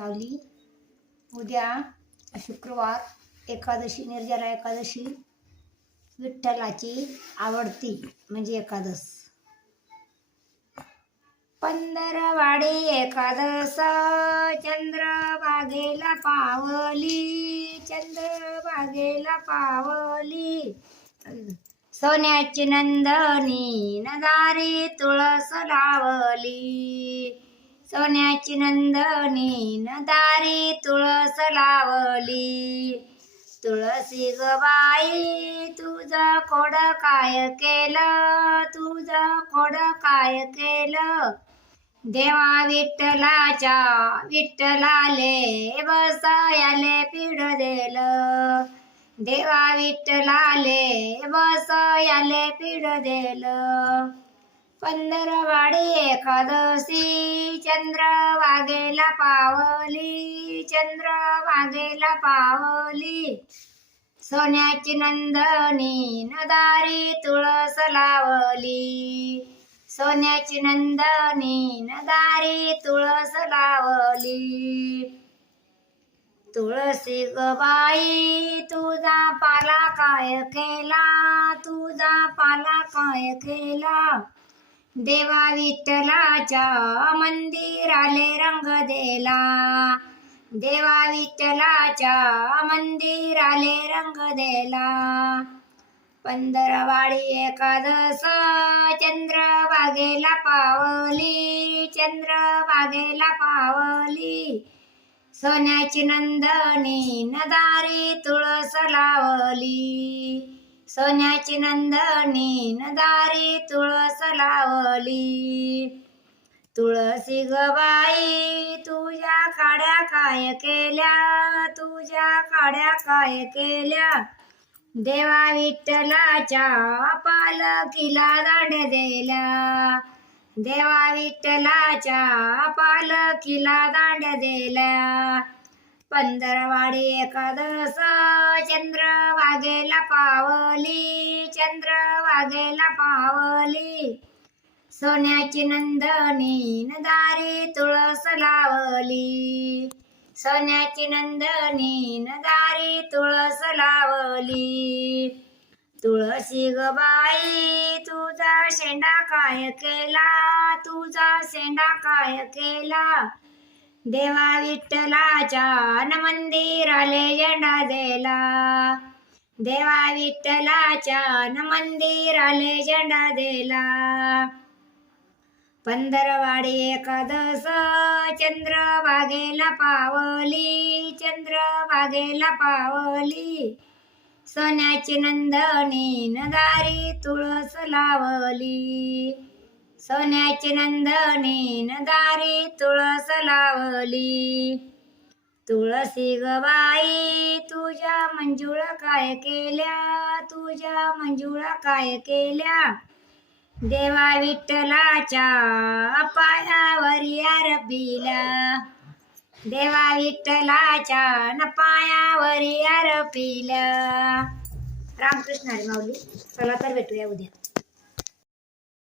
माऊली. उद्या शुक्रवार एकादशी, निर्जला एकादशी, विठ्ठलाची आवडती म्हणजे एकादश. पंधरवाडी एकादश चंद्रभागेला पावली, चंद्रभागेला पावली. सोन्याची नंदनी नदारी तुळस लावली, सोन्याची नंदनी नदारी तुळस लावली. तुळसी ग बाई तुझं खोड काय केलं, तुझं खोड काय केलं. देवा विठ्ठलाच्या विठ्ठलाले बसायाले पीड देलं, देवा विठ्ठलाले बसायाले पीड देलं. पंधरवाडी एकादशी चंद्रभागेला पावली, चंद्रभागेला पावली. सोन्याची नंदनी नदारी तुळस लावली, सोन्याची नंदनी नदारी तुळस लावली. तुळसी ग बाई तुझा पाला काय केला, तुझा पाला काय केला. देवा विठ्ठलाच्या मंदिराले रंग दिला, देवा विठ्ठलाच्या मंदिराले रंग दिला. पंधरवाडी एकादश चंद्रभागेला पावली, चंद्रभागेला पावली. सोन्याची नंदनी नदारी तुळस लावली, सोन्याची नंदनी नदारी तुळस लावली. तुळसी ग बाई तुझ्या काड्या काय केल्या, तुझ्या काड्या काय केल्या. देवा विठ्ठलाच्या पालखीला दांड दिल्या, देवा विठ्ठलाच्या पालखीला दांड दिल्या. पंधरवाडी एकादश चंद्रभागेला पावली, चंद्रभागेला पावली. सोन्याची नंदनी नदारी तुळस लावली, सोन्याची नंदनी नदारी तुळस लावली. तुळसी ग बाई तुझा शेंडा काय केला, तुझा शेंडा काय केला. देवा विठ्ठलाच्या मंदिराले झेंडा दिला, देवा विठ्ठलाच्या मंदिराले झेंडा दिला. पंधरवाडी एकादश चंद्रभागेला पावली, चंद्रभागेला पावली. सोन्याची नंदनी नदारी तुळस लावली, सोन्याची नंदनी नदारी तुळस लावली. तुळसी ग बाई तुझ्या मंजुळा काय केल्या, तुझ्या मंजुळा काय केल्या. देवा विठ्ठलाच्या पायावरी आरपिल्या, देवा विठ्ठलाच्या पायावरी आरपिल्या. रामकृष्ण हरी माऊली. चला तर भेटूया उद्या.